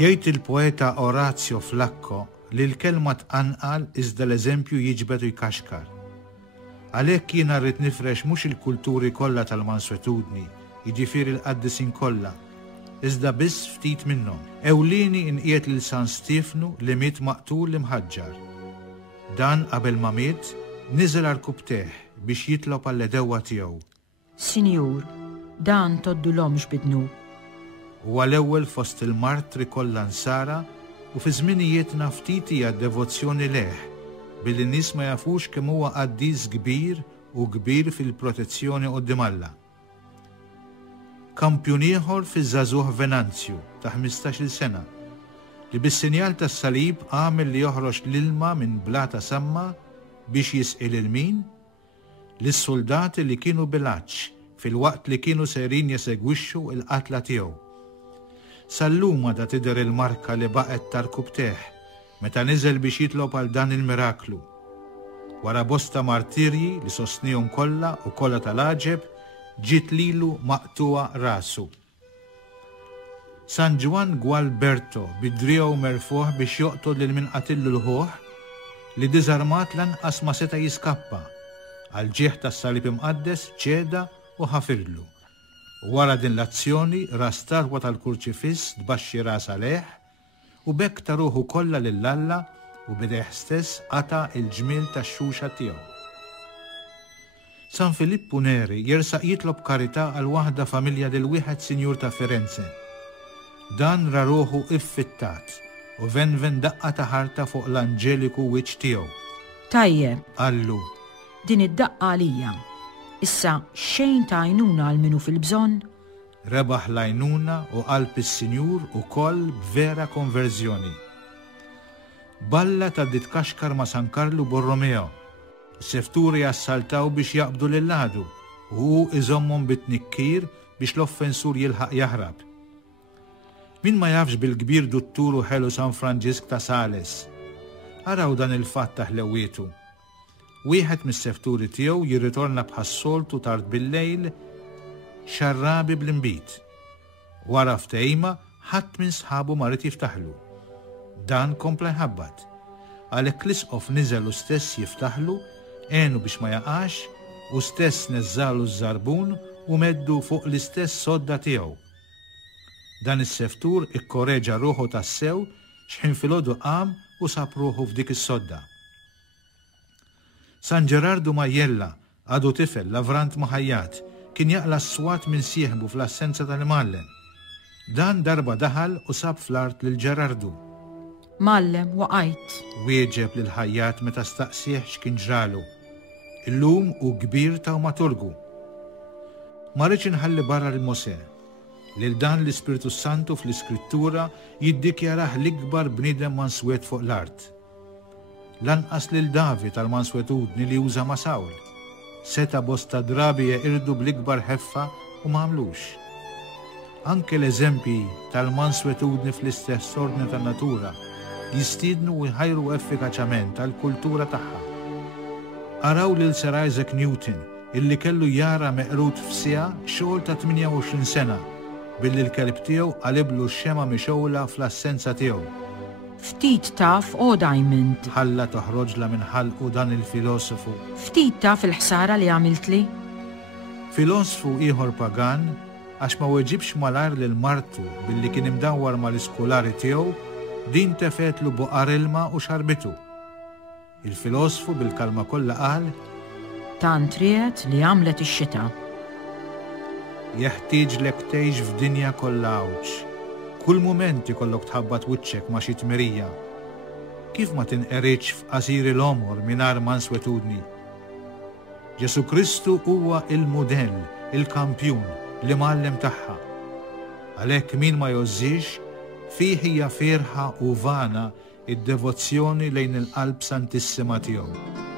Jgħid il-poeta Orazio Flacco li l-kelma tqanqal iżda l-eżempju jiġbed u jkaxkar. Għalhekk jiena rrid nifrex mhux il-kulturi kollha tal-Manswetudni, jiġifieri l-qaddisin kollha, iżda biss ftit minnhom. Ewlieni inqiegħed lil San Stefnu li miet maqtul imħaġġar. Dan qabel ma miet niżel għall-kubteħ biex jitlob għall-edewwa tiegħu. Sinjur, dan toddulhomx bidnu. Huwa l-ewwel fost il-martri kollha nsara u fi żminijietna ftit hija devozzjoni leħ billi nies ma jafux kemm huwa qaddiż kbir u kbir fil-protezzjoni quddiem Alla. Kampjun ieħor fiż-żagħżugħ Venanzju ta' 15-il sena li bis-sinjal tas-salib għamel li joħroġ l-ilma minn blata samma biex jisqil il-min lis-soldati li kienu bil-għaġġ fil-waqt li kienu sejrin jesegwixxu il-qatla tiegħu. Sal-lum da tidher il-marka li baqgħet tal-kubteħ meta niżel biex jitlob għal dan il-miraklu. Wara bosta martirji li sostnihom kollha u kollha tal-għaġeb ġiet lilu maqtuwa rasu. San Juan Gualberto bidriegħu merfuħ biex joqtol lil min qatillu l-ħuħ li diżarmat lanqas ma seta' jiskappa għal ġieħ tas-salib imqaddes ċeda u ħafirlu. Wara din l-azzjoni ras tarwa tal-kurċifiss tbaxxi ras għaleh u bekk ta' ruħu kollha lill-Alla u bidejh stess qata' il-ġmiel tax-xuxa tiegħu. San Filippu Neri jersaq jitlob karità għal waħda familja lil wieħed sinjur ta' Firenze. Dan ra ruħu iffittat u venven daqqa ta' ħarta fuq l-anġeliku wiċċ tiegħu. Tajjeb. Allu. Din id-daqqa għalija. Issa xejn ta' għajnuna għal minu fil-bżonn? Rebaħ l-għajnuna u qalb is-Sinjur ukoll b'vera konverżjoni. Balla ta' ditkaxkar ma' San Carlo Borromeo. Sefturi assaltaw biex jaqbdu lill-għadu u iżommhom bit-tnikkir biex l-offensur jilħaq jaħrab. Min ma jafx bil-kbir dutturu ħelu San Franġisk ta' Sales. Araw dan il-fatt ta' ħlewietu. Wieħed mis-sefturi tiegħu jirritorna bħas-soltu tard bil-lejl xarrabi bl-imbit. Wara ftehima ħadd minn sħabu ma rid jiftaħlu. Dan kompla jħabbat. Għalhekk l-isqof niżel stess jiftaħlu għenu biex ma jaqax u stess neżżalu ż-żarbun u meddu fuq l-istess sodda tiegħu. Dan is-seftur ikkoreġa ruħu tas-sew x'ħin filgħodu qam u sab ruħu f'dik is-sodda. San Ġerardu Majella għadu tifel lavrant maħajjat kien jaqla s-swat minn sieħbu fl-assenza tal-Mallem. Dan darba daħal u sab fl-art lil Ġerardu. Mallem waqajt. Wieġeb lil ħajjat meta staqsih x'kien ġralu. Illum u kbir ta' maturgu. Ma rridx inħalli barra l-Mosè. Lil dan l-Ispiritu Santu fl-Iskrittura jiddikjarah l-ikbar bniedem manswet fuq l-art. Lanqas lil David tal-Manswetudni li uża ma' Sawl. Seta bosta drabi jeqirdu bl-ikbar ħeffa u m'għamlux. Anke l-eżempji tal-Manswetudni fl-istess ordni tan-natura jistiednu u jħajru effikaċament tal-kultura tagħha. Araw lil Sir Isaac Newton illi kellu jara meqrut f'siegħa xogħol ta' 28 sena billi l-kelb tiegħu qaliblu x-xema mixewla fl-assenza tiegħu. Ftit taf o Diamond. Ħalla toħroġla minn ħalqu dan il-filosofu. Ftit taf il-ħsara li għamiltli? Filosofu ieħor pagan għax ma weġibx malar lil martu billi kien imdawwar mal-iskolari tiegħu din tefetlu buqar ilma u xarbitu. Il-filosofu bil-kalma kollha qal: Tant riet li għamlet ix-xita. Jeħtieġ lek tgħix f'dinja kollha għawġ. Kull mument ikollok tħabbat wiċċek ma' xi tmerija. Kif ma tinqeritx f'qasir il-omor mingħajr manswetudni? Ġesu Kristu huwa il-mudell, il-kampjun li mallem tagħha. Għalhekk min ma jożżix fih hija ferħa u vana id-devozzjoni lejn il-qalb santissima tiegħu.